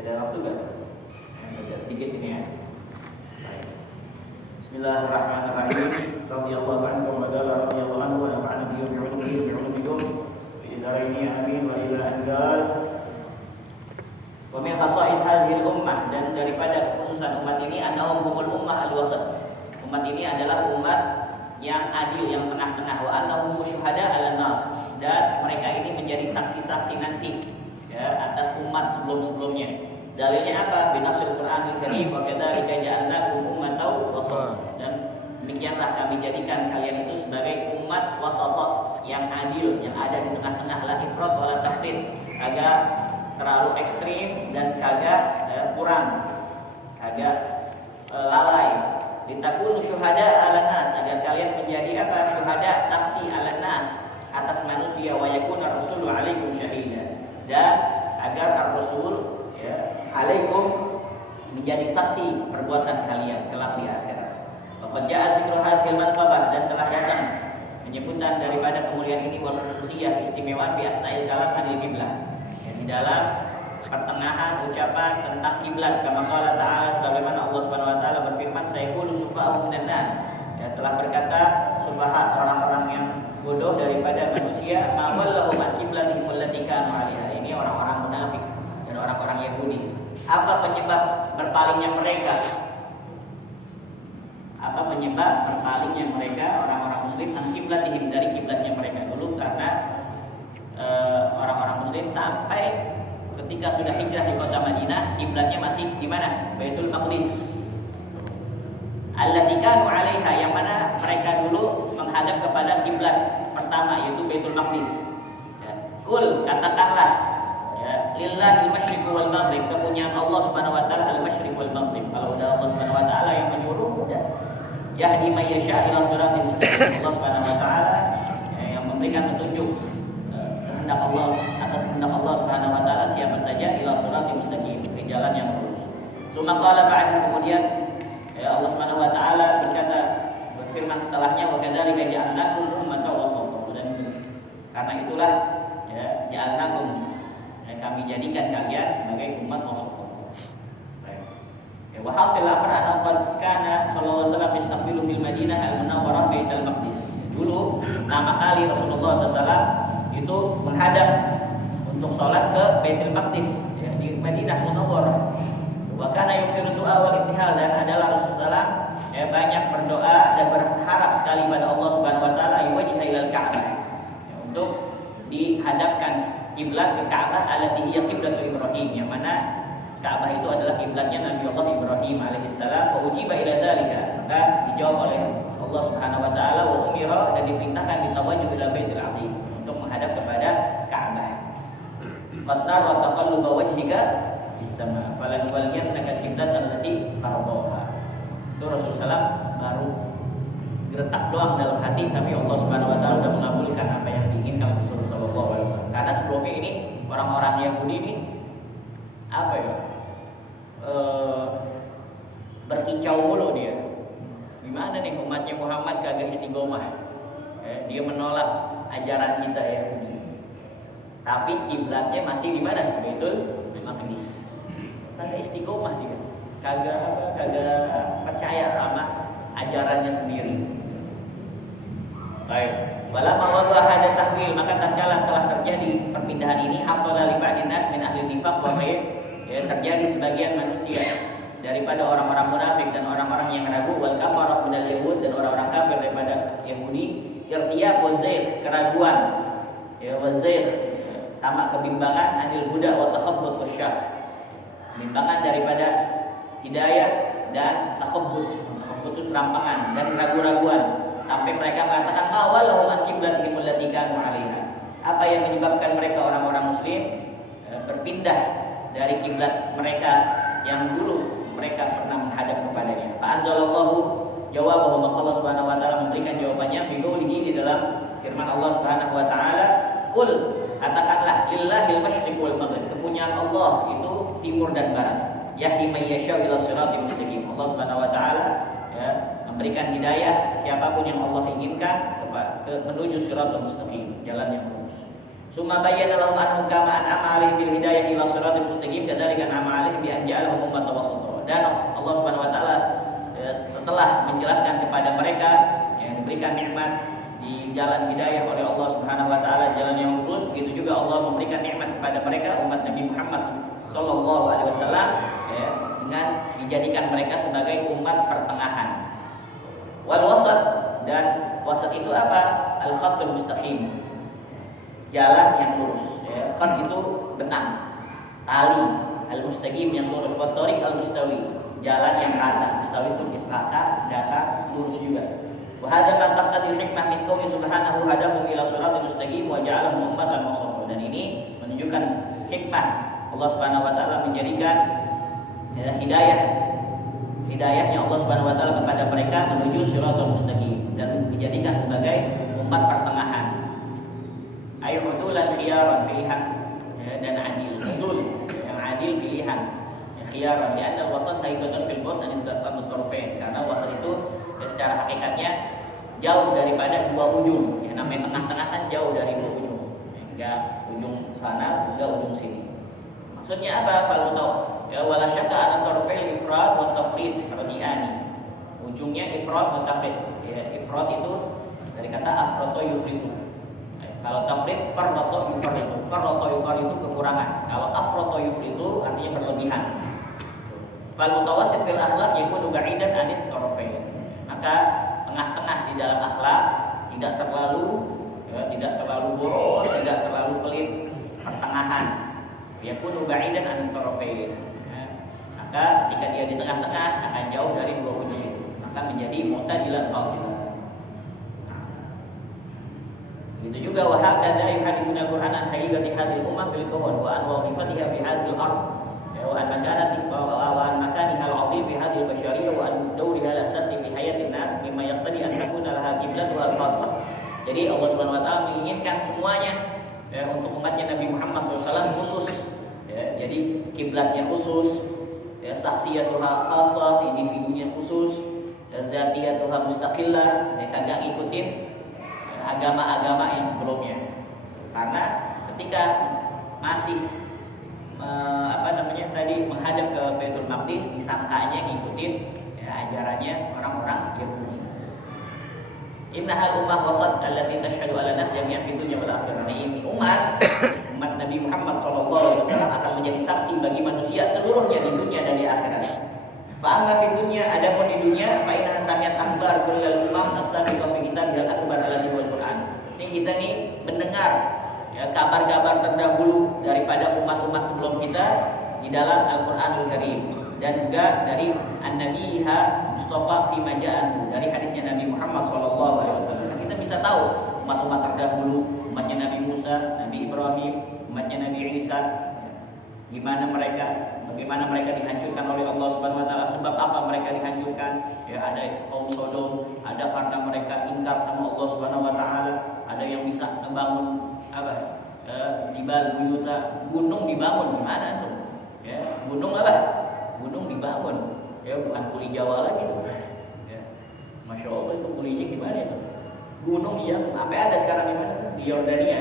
ada waktu enggak? Baca sedikit ini ya. Baik. Bismillahirrahmanirrahim. Radhiyallahu anhu wa radhiyallahu anhu wa nafa'ana bihi wa bi'ulumikum fi daraini amin wa ila anjal. Wa min khasa'is hadhil ummah, dan daripada kekhususan umat ini annahum humul ummah al-wasat. Umat ini adalah umat yang adil, yang tengah-tengah. Wa annahum syuhada 'alan nas, dan mereka ini menjadi saksi-saksi nanti ya atas umat sebelum-sebelumnya. Dalilnya apa? Binasul Qur'anil Karim wa kadzalika ja'alnakum ummatan wasata. Dan demikianlah kami jadikan kalian itu sebagai umat wasata, yang adil, yang ada di tengah-tengah, la ifrat wa la tafrit, kagak terlalu ekstrim dan kagak kurang, kagak lalai. Litakunu syuhada 'alan nas, agar kalian menjadi apa? Syuhada, saksi 'alan nas, atas manusia, wa yakuna rasulu 'alaikum syahida, dan agar ar-rasul ya alaikum menjadi saksi perbuatan kalian kelak di akhirat. Faqad ja'a dzikru hadzal manqabah, dan telah datang penyebutan daripada kemuliaan ini wal khususiyah istimewaan fi asna'il kalam anil qiblah. Di dalam pertengahan ucapan tentang kiblat, kama qala ta'ala, sebagaimana Allah Subhanahu wa taala berfirman, sayaqulu sufaha'u minan nas, ya telah berkata sufaha, orang-orang yang bodoh daripada manusia, ma wallahu an qiblatihim allati kanu 'alaiha. Ini orang-orang munafik dan orang-orang Yahudi. Apa penyebab berpalingnya mereka? Apa penyebab berpalingnya mereka orang-orang muslim an qiblatihim, dari kiblatnya mereka dulu? Karena orang-orang muslim sampai ketika sudah hijrah di kota Madinah, kiblatnya masih di mana? Baitul Maqdis. Allati kanu 'alaiha, yang mana mereka dulu menghadap kepada kiblat pertama, yaitu Baitul Maqdis. Ya. Qul, katakanlah, ya, lillahil masyriq wal maghrib, kepunyaan Allah Subhanahu wa taala al-masyriq wal maghrib. Kalau udah Allah Subhanahu wa taala yang menyuruh, udah. Yahdi may yasha' ila shiratal mustaqim. Allah Subhanahu wa taala yang memberikan petunjuk Allah, atas kehendak Allah Subhanahu wa taala siapa saja, ila shiratal mustaqim, ke jalan yang lurus. Summa qala ba'da, kemudian ya Allah Subhanahu wa taala berfirman setelahnya, wa kadzalika ja'alnakum ummatan wasata, dan karena itulah ya ja'alnakum, kami jadikan kalian sebagai umat wasata. Baik. Ya wa hasil amr anna qad kana sallallahu alaihi wasallam yastaqbilu fil Madinah al-Munawwarah Baitul Maqdis. Dulu pertama kali Rasulullah SAW itu menghadap untuk sholat ke Baitul Maqdis, ya, di Madinah Munawwarah. Wa kana yuksiru du'a wal ibtihal, dan adalah Rasulullah ya banyak berdoa dan berharap sekali pada Allah Subhanahu wa taala yuwajjiha ilal Ka'bah, ya, untuk dihadapkan kiblat ke Ka'bah, allati hiya qiblatu Ibrahim, yang mana Ka'bah itu adalah kiblatnya Nabi Allah Ibrahim alaihissalam. Fa ujiba ila dzalika, maka dijawab oleh Allah Subhanahu wa taala, wa umira, dan diperintahkan ditawajjuh ila Baitul Azim, untuk menghadap kepada Ka'bah. Qadar wa taqalluba wajhika fis sama, falan waliyannaka qiblatan allati tardaha. Itu Rasulullah baru diletak doang dalam hati, tapi Allah Subhanahu wa taala sudah mengabulkan apa yang diinginkan Rasulullah sallallahu alaihi wasallam. Karena sebelumnya ini orang-orang Yahudi ini apa ya? Berkicau mulu dia. Gimana nih umatnya Muhammad kagak istiqomah? Dia menolak ajaran kita ya. Tapi kiblatnya masih di mana? Baitul Maqdis. Kagak istiqomah dia. Kagak percaya sama ajarannya sendiri. Baik. Walamma wada'a hada tahwil, maka tatkala telah terjadi perpindahan ini, hasala li ba'din nas min ahli nifaq wa ghaib, ya, terjadi sebagian manusia daripada orang-orang munafik dan orang-orang yang ragu, wal kafarah minal yahud, dan orang-orang kafir daripada Yahudi, irtiyab wa zayg, keraguan, ya, wa zayg, sama kebimbangan, anil huda wa takhabbut wasyak, kebimbangan daripada hidayah dan takhabbut. Takhabbut itu serampangan dan keraguan-raguan, sampai mereka mengatakan awalahum an qiblatihim allati kanu 'alaiha. Apa yang menyebabkan mereka orang-orang muslim berpindah dari kiblat mereka yang dulu mereka pernah menghadap kepadanya? Fa anzalallahu jawabahu, maka Allah Subhanahu wa taala memberikan jawabannya biqaulihi, di dalam firman Allah Subhanahu wa taala, qul, katakanlah, lillahil masyriq wal maghrib, kepunyaan Allah itu timur dan barat, yahdi may yasha ila shiratal mustaqim. Allah Subhanahu wa taala ya memberikan hidayah siapapun yang Allah inginkan menuju shiratal mustaqim, jalan yang lurus. Summa bayyana lahum annahu kama an'ama 'alaihim bil hidayah ila shiratal mustaqim kadzalika an'ama 'alaihim bi an ja'alahum ummatan wasata. Dan Allah Subhanahu wa taala setelah menjelaskan kepada mereka yang diberikan nikmat di jalan hidayah oleh Allah Subhanahu wa taala, jalan yang lurus, begitu juga Allah memberikan nikmat kepada mereka umat Nabi Muhammad sallallahu alaihi wasallam ya, dengan dijadikan mereka sebagai umat pertengahan. Wal wasat, dan wasat itu apa? Al khatul mustaqim, jalan yang lurus ya. Khat itu benang, tali, al mustaqim yang lurus, wa tariq al mustawi, jalan yang rata. Mustawi itu rata, datar, lurus juga. Wa hadza ma taqtadil hikmah min qauli subhanahu hadahum ila shiratal mustaqim wa ja'alahum ummatan wasata. Dan ini menunjukkan hikmah Allah Subhanahu wa taala menjadikan ya, hidayahnya Allah Subhanahu wa taala kepada mereka menuju shiratal mustaqim dan dijadikan sebagai umat pertengahan. Ay udulan khiyaran, pilihan ya, dan adil. Udul yang adil, pilihan. Ya, khiyaran di anna wasat haibatun fil bot an intasatu tarfain. Karena wasat itu ya, secara hakikatnya jauh daripada dua ujung. Ya, namanya tengah-tengah kan jauh dari dua ujung. Ya, enggak ujung sana, enggak ujung sini. Maksudnya apa? Kalau tahu ya, wala syakka an tarfail ifrat wa tafrid radiani. Ujungnya ifrat wa tafrid. Ya, ifrat itu dari kata afroto yufritu. Kalau tafrid farroto yufritu. Farroto yufritu kekurangan. Kalau afroto yufritu artinya berlebihan. Fal mutawassit fil akhlaq yakunu ba'idan anit tarfain. Maka tengah-tengah di dalam akhlak, tidak terlalu ya, tidak terlalu boros, tidak terlalu pelit, pertengahan. Yakunu ba'idan anit tarfain. Ya. Maka ketika dia di tengah-tengah akan jauh dari dua ujung itu. Maka menjadi mu'tadilan fasilah. Begitu juga wa hakadha yuhadithuna al-Qur'an an hayyati hadhihi al-ummah fil kawn wa an wazifatiha fi hadhihi al-ard wa an makanati wa an makaniha al-'azim fi hadhihi al-bashariyah wa an dawriha al-asasi fi hayati an-nas mimma yaqtadi an takuna laha qiblatuha al-khassah. Jadi Allah Subhanahu wa taala menginginkan semuanya ya, untuk umatnya Nabi Muhammad SAW khusus ya, jadi kiblatnya khusus ya, saksiyatuha khassah, individunya khusus, zatiyatuha mustaqillah, ya, kagak ngikutin agama-agama yang sebelumnya. Karena ketika masih tadi menghadap ke Baitul Maqdis, disangkanya ngikutin ya, ajarannya orang-orang Yahudi. Innahal ummah wasat allati tashhadu ala nas jami'an fid dunya wal akhirah. Ini umat Nabi Muhammad sallallahu alaihi wasallam akan menjadi saksi bagi manusia seluruhnya di dunia dan di akhirat. Fa amma fid dunya, adapun di dunia, fa inna sami'at akhbar kullal umam as-sabiqah fi kitabil akbar alladhi wal Qur'an. Ini kita nih mendengar ya, kabar-kabar terdahulu daripada umat-umat sebelum kita di dalam Al-Qur'anul Karim, dan juga dari An-Nabiha Mustafa fi maja'an, dari hadisnya Nabi Muhammad sallallahu alaihi wasallam. Kita bisa tahu umat-umat terdahulu, umatnya Nabi Musa, Nabi Ibrahim, umatnya Nabi Isa, bagaimana mereka dihancurkan oleh Allah Subhanahu wa taala, sebab apa mereka dihancurkan? Ya, ada kaum Sodom, ada karena mereka ingkar sama Allah Subhanahu wa taala, ada yang bisa membangun apa? Jibal buyuta, gunung dibangun gimana tuh? Ya, gunung apa? Gunung dibangun. Ya, bukan kuli Jawa lagi tuh. Ya. Masya Allah, itu kulinya gimana itu? Gunung yang apa ada sekarang di mana? Di Yordania,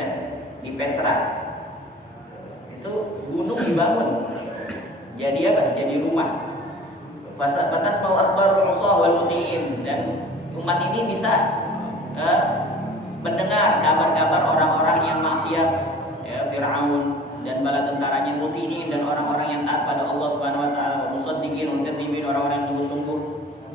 di Petra. Itu gunung dibangun. Jadi apa? Jadi rumah. Batas mau akhbarul usah wal muti'in, dan umat ini bisa mendengar kabar-kabar orang-orang yang maksiat, ya, Fir'aun dan bala tentaranya, muti'in, dan orang-orang yang taat pada Allah Subhanahu wa taala, musaddiqin wa kadzibin, orang-orang yang sungguh-sungguh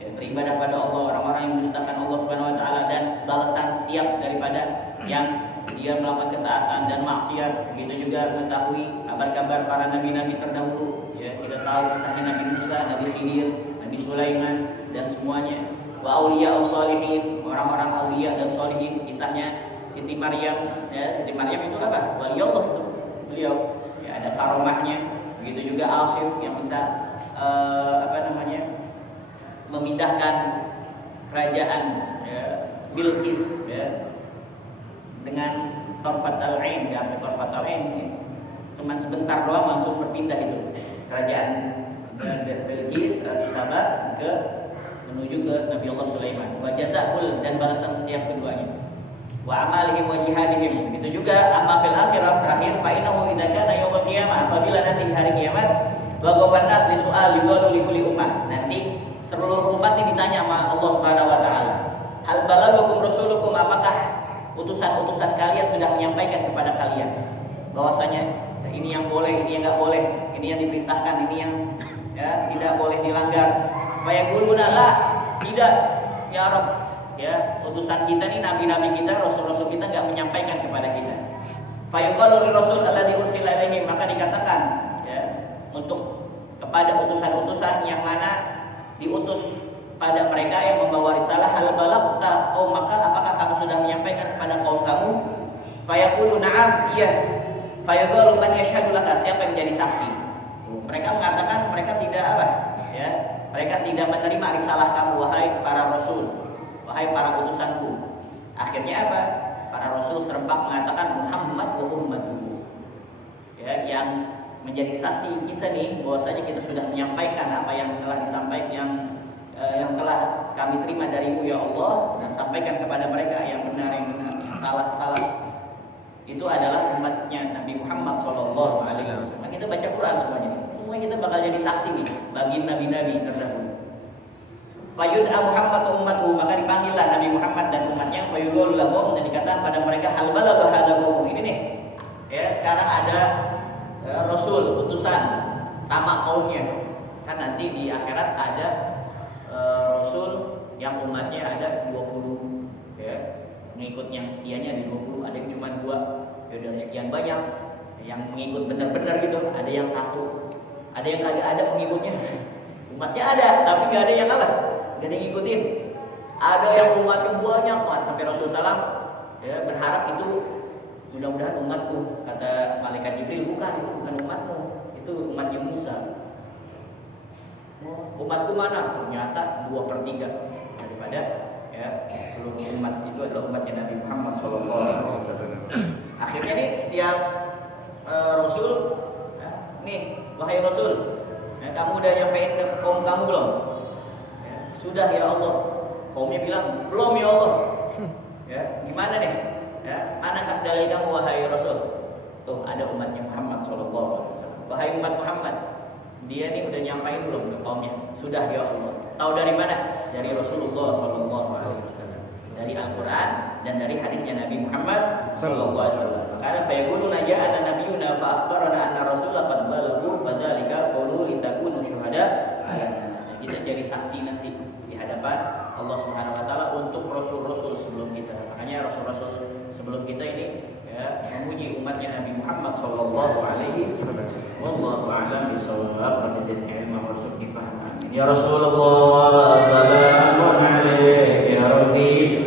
ya, beribadah pada Allah, orang-orang yang mendustakan Allah Subhanahu wa taala, dan balasan setiap daripada yang dia melakukan ketaatan dan maksiat. Begitu juga mengetahui kabar-kabar para nabi-nabi terdahulu. Ya, kita tahu kisahnya Nabi Musa, Nabi Khidir, Nabi Sulaiman, dan semuanya. Wa auliya as-salihin, orang-orang aulia dan salihin, kisahnya Siti Maryam. Ya, Siti Maryam itu apa? Waliyullah itu beliau. Ya, ada karomahnya. Begitu juga Asif yang bisa memindahkan kerajaan ya, Bilqis ya, dengan Tarfat al-Ain, ya, Tarfat al-Ain ya. Cuma sebentar doang langsung berpindah itu kerajaan Bilqis Ratu Saba menuju ke Nabi Allah Sulaiman. Wa jazaa'ul, dan balasan setiap keduanya. Wa amalihim wa jihadihim. Begitu juga amma fil akhirah, terakhir, fa innahu idza kana yaumul qiyamah, apabila nanti di hari kiamat, wa soal yuqalu li kulli ummah. Nanti seluruh umat ini ditanya sama Allah Subhanahu wa taala. Hal balaghakum rasulukum, apakah utusan-utusan kalian sudah menyampaikan kepada kalian bahwasanya ini yang boleh, ini yang enggak boleh, ini yang diperintahkan, ini yang ya tidak boleh dilanggar. Fayaquluna la, tidak ya Rabb. Ya, utusan kita nih, nabi-nabi kita, rasul-rasul kita enggak menyampaikan kepada kita. Fayuqalu lirrasul alladzi ursila ilaihi, maka dikatakan ya untuk kepada utusan-utusan yang mana diutus pada mereka yang membawa risalah, hal balagta qaum, maka apakah kamu sudah menyampaikan kepada kaum kamu? Fayaqulu na'am, iya. Fayaqulu man yashhadu laka, siapa yang menjadi saksi? Mereka mengatakan mereka tidak apa? Ya, mereka tidak menerima risalah kamu, wahai para rasul, wahai para utusanku. Akhirnya apa? Para rasul serempak mengatakan Muhammad wa ummatuhu. Ya, yang menjadi saksi kita nih bahwasanya kita sudah menyampaikan apa yang telah disampaikan, yang telah kami terima darimu ya Allah, dan sampaikan kepada mereka yang benar, yang salah. Itu adalah umatnya Nabi Muhammad sallallahu alaihi wasallam. Kita baca Quran semuanya. Semua kita bakal jadi saksi nih bagi nabi-nabi terdahulu. Fayud'a Muhammad wa ummatuhu, maka dipanggillah Nabi Muhammad dan umatnya, fayuqulu lahum, dan dikatakan pada mereka hal balagha hadza qaum. Ini nih. Ya, sekarang ada rasul utusan sama kaumnya. Kan nanti di akhirat ada rasul yang umatnya ada 20 ya. Pengikut yang setianya ada 20, ada yang cuma 2. Ya dari sekian banyak yang mengikut benar-benar gitu, ada yang 1. Ada yang kagak ada pengikutnya. Umatnya ada, tapi enggak ada yang apa? Enggak ada yang ngikutin. Ada yang umatnya banyak banget sampai Rasulullah SAW ya berharap itu mudah-mudahan umatku, kata malaikat Jibril, bukan, itu bukan umatmu, itu umatnya Musa. Umatku mana? Ternyata 2/3 daripada ya seluruh umat itu adalah umatnya Nabi Muhammad SAW. Akhirnya nih setiap Rasul, nih wahai Rasul, kamu udah nyampein ke kaum kamu belum? Ya, sudah ya Allah. Kaumnya bilang belum ya Allah. Ya, gimana nih? Ya, mana dalil kamu wahai Rasul? Tuh ada umatnya Muhammad sallallahu alaihi wasallam. Wahai umat Muhammad, dia nih udah nyampain belum ke kaumnya? Sudah ya Allah. Tahu dari mana? Dari Rasulullah sallallahu alaihi wasallam. Dari Al-Qur'an dan dari hadisnya Nabi Muhammad sallallahu alaihi wasallam. Karena fayaquluna ja'ana nabiyyuna fa akhbarana anna rasulullah qad balagha fadzalika qulu litakunu syuhada 'alan nas. Kita jadi saksi nanti di hadapan Allah Subhanahu wa taala untuk rasul-rasul sebelum kita. Makanya rasul-rasul sebelum kita ini ya memuji umatnya Nabi Muhammad sallallahu alaihi wasallam. Wallahu a'lam bishawab. Rabbi zidni ilma warzuqni fahma. Ya Rasulullah sallallahu alaihi ya Rabbi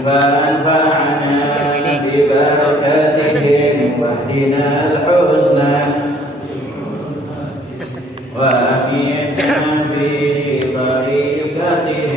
فانفعنا ببركتهم واهدنا الحسنى وأمتنا في طريقتهم